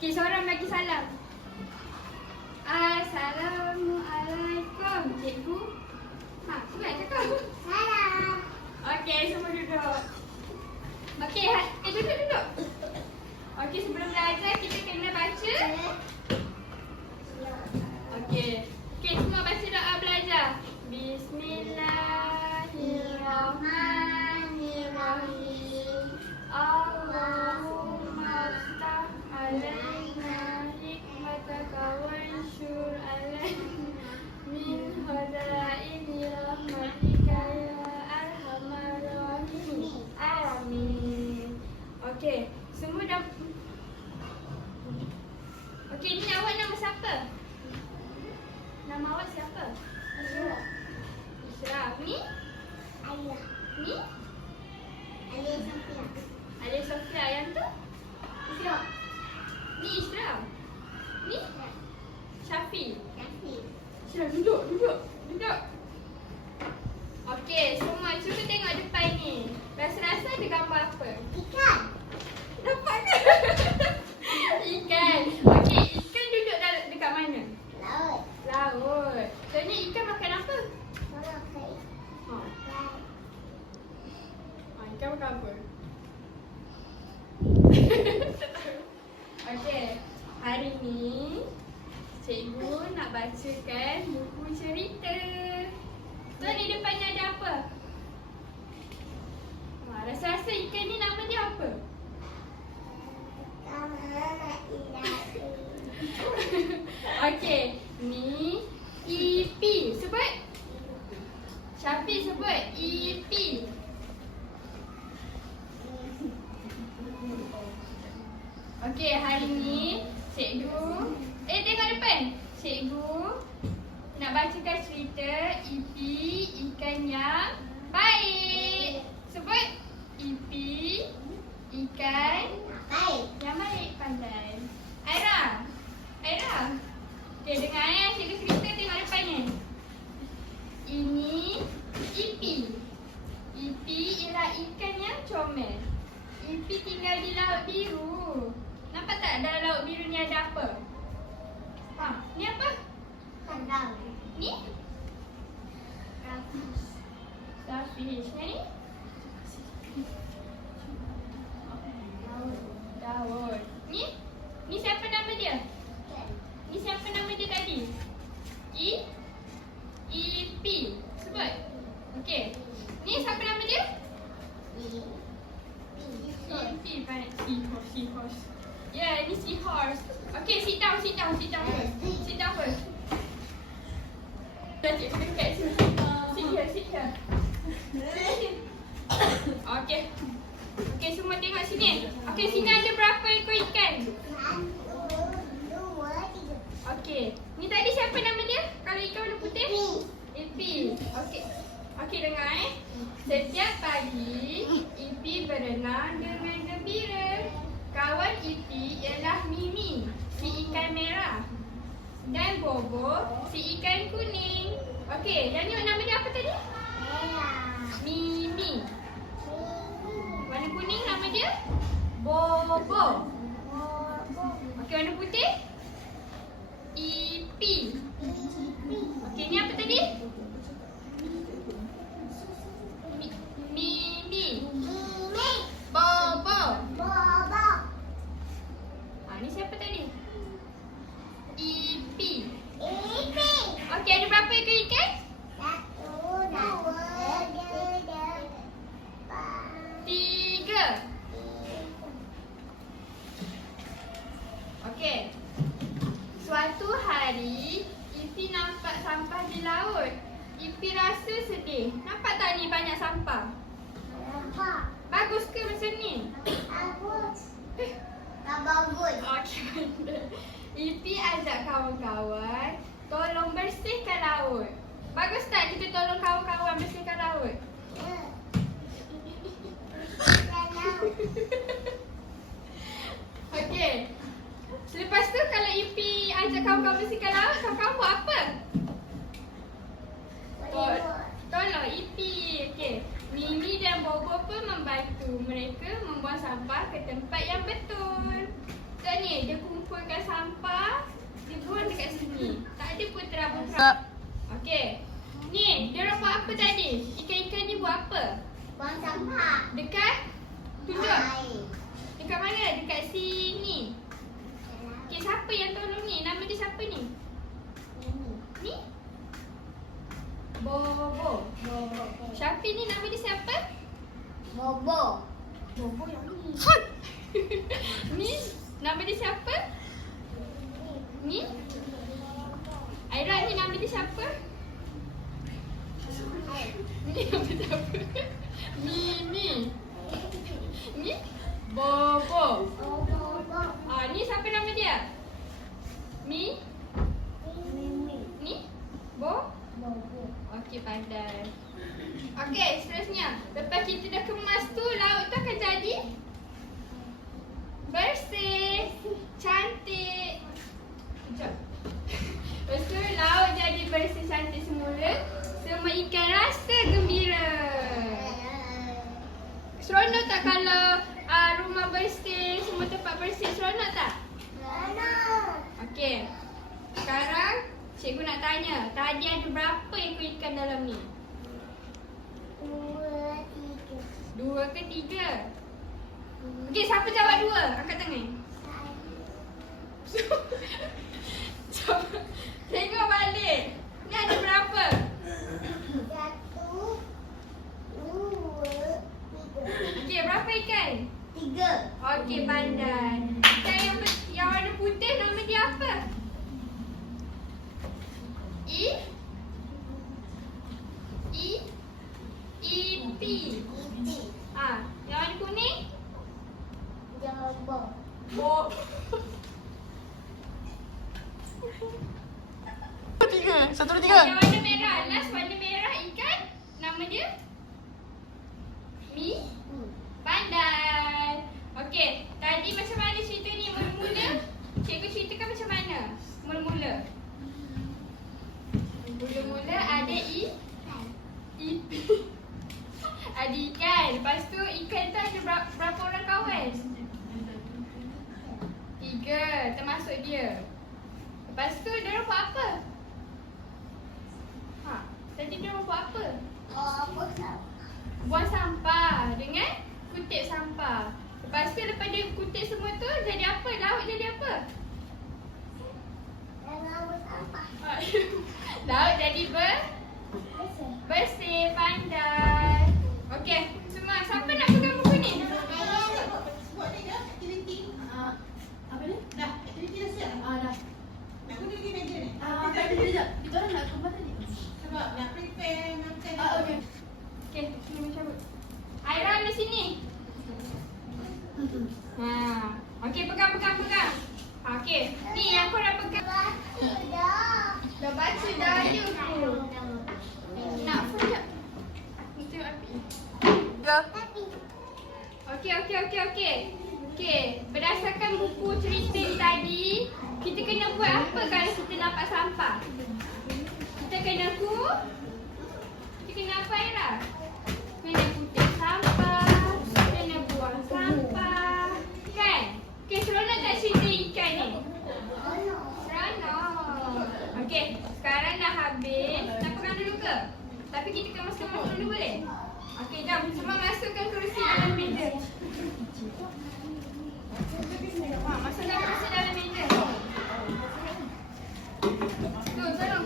Okey, seorang bagi salam. Assalamualaikum, cikgu. Cuba cakap. Salam. Okey, semua duduk. Okey, duduk. Okey, sebelum belajar kita kena baca. Okey. Okey, semua baca doa belajar. Bismillahirrahmanirrahim. Allahumma aftah alaina hikmataka wa anshur alaina min khaza'ini rahmatika ya arhamar rahimin. Amin. Okey, semua dah. Okey, ni awak nama siapa? Nama awak siapa? Isra. Ni? Ayah. Ni? Ayah Sofia. Alif Sofia. Yang tu? Isra. Ni Isra. Ni? Syafi. Syafiq. Isra, duduk. Okey, semua cuba tengok depan ni. Rasa-rasa ada gambar apa? Ikan. Nampak ke? Ikan. Okey, ikan duduk dekat mana? Laut. Laut. Sebenarnya ikan makan apa? Tolong saya. Ikan makan apa? Tak tahu. Okey, hari ni cikgu nak bacakan buku cerita. So ni depannya ada apa? Rasa-rasa ikan ni nama dia apa? Okey, ni Ipi. Sebut. Syafiq sebut Ipi. Okey, hari ni cikgu tengok depan. Cikgu nak bacakan cerita Ipi ikan yang baik. Sebut Ipi ikan Baik. yang baik. Pandai. Aira. Okey, dengar cikgu cerita, tengok depan ni. Ini Ipi. Ipi ialah ikan yang comel. Ipi tinggal di laut biru. Nampak tak dalam laut biru ni ada apa? Ni apa? Kandang. Ni? Rafis. Starfish. Yang ni? Daun. Ni? Ni siapa nama dia? Ikan. Ni siapa nama dia tadi? Ipi. Sebut. Okey. Ni siapa nama dia? Ipi. Seahorse. Ya, ni seahorse. Okey, sit down first. Sit down first. Dah cikgu dekat sini. Sit here. Okey. Okey, semua tengok sini. Okey, sini ada berapa ekor ikan? 1, 2, 3. Okey. Ni tadi siapa nama dia? Kalau ikan warna putih? Ipi. Okey, dengar Setiap pagi, Ipi berenang dengan gembira. Kawan Ipi ialah Mimi, si ikan merah. Dan Bobo, si ikan kuning. Okey, yang ni nama dia apa tadi? Mimi. Warna kuning nama dia? Bobo. Okey, warna putih? Ipi. Okey, ni apa tadi? Mimi. Bobo. Ni siapa tadi? Ipi. Okey, ada berapa ekor ikan? 3. Okey. Suatu hari, Ipi nampak sampah di laut. Ipi rasa sedih. Nampak tak ni banyak sampah? Bagus ke macam ni? Okey. Ipi ajak kawan-kawan tolong bersihkan laut. Bagus tak kita tolong kawan-kawan bersihkan laut? Okey. Selepas tu kalau Ipi ajak kawan-kawan bersihkan laut, kawan-kawan buat apa? Tolong Ipi. Okey. Mimi dan Bobo pun membantu mereka membuang sampah ke tempat yang betul. So ni dia kumpul Okey. Ni, dia orang buat apa tadi? Ikan-ikan ni buat apa? Buang sampah. Dekat? Tunjuk. Air. Dekat mana? Dekat sini. Okey, siapa yang tolong ni? Nama dia siapa ni? Ni? Bobo. Bobo. Syafi ni nama dia siapa? Bobo. Bobo yang ni. Ni nama dia siapa? Ni? Aira ni nama dia siapa? Ni nama dia siapa? Ni. Ni? Bobo. Bobo. Ni siapa nama dia? Mi? Mimi. Ni? Bo? Bobo. Okey, pandai. Okey, seterusnya. Lepas kita dah kemas tu, laut tu akan jadi bersih, cantik. Sekejap. Lepas tu, laut jadi bersih, cantik semula. Semua ikan rasa gembira. Seronok tak kalau rumah bersih, semua tempat bersih? Seronok tak? Okey. Sekarang, cikgu nak tanya. Tadi ada berapa ekor ikan dalam ni? 2 ke 3? Okey, siapa jawab 2? Angkat tangan. Tengok balik. Ni ada berapa? 1, 2, 3. Okey, berapa ikan? 3. Okey, pandai. Ikan yang warna putih nama dia apa? Ipi. Yang warna kuning? Jambo. Bo. 3, 1, 2, 3. Yang warna merah. Last warna merah ikan. Nama dia? Mi. Pandai. Okey, tadi macam mana cerita ni mula-mula? Cikgu ceritakan macam mana? Mula-mula. Mula-mula ada ipi. Ada ikan. Lepas tu ikan tu ada berapa orang kawan? 3, termasuk dia. Lepas tu dia orang buat apa? Tadi dia orang buat apa? Buang sampah dengan kutip sampah. Lepas tu lepas dia kutip semua tu, jadi apa? Laut jadi apa? Laut jadi bersih, pandai. Okey, semua siapa nak pegang buku ni? Buat ni dah aktiviti. Apa ni? Dah, aktiviti dah siap. Dah. Nak guna lagi meja ni. Tadi sekejap. Kita orang nak kembali tadi. Sebab nak prepare, nak plan. Okey. Okey, sini cabut. Aira di sini. Okey, pegang. Okey, ni yang kau dah pegang. Dah baca dah you. Nak pun tak? Mesti api. Okey. Berdasarkan buku cerita ni tadi, kita kena buat apa kalau kita nampak sampah? Kita kena apa, Aira? Kena kutip sampah, kena buang sampah, kan? Okey, seronok tak cerita ikan ni? Seronok. Okey, sekarang dah habis. Nak pegang dulu ke? Tapi kita kena masukkan dulu boleh? Okey, jom. Semua masukkan kerusi dalam meja. Masukkan kerusi dalam meja. Tu, tolong.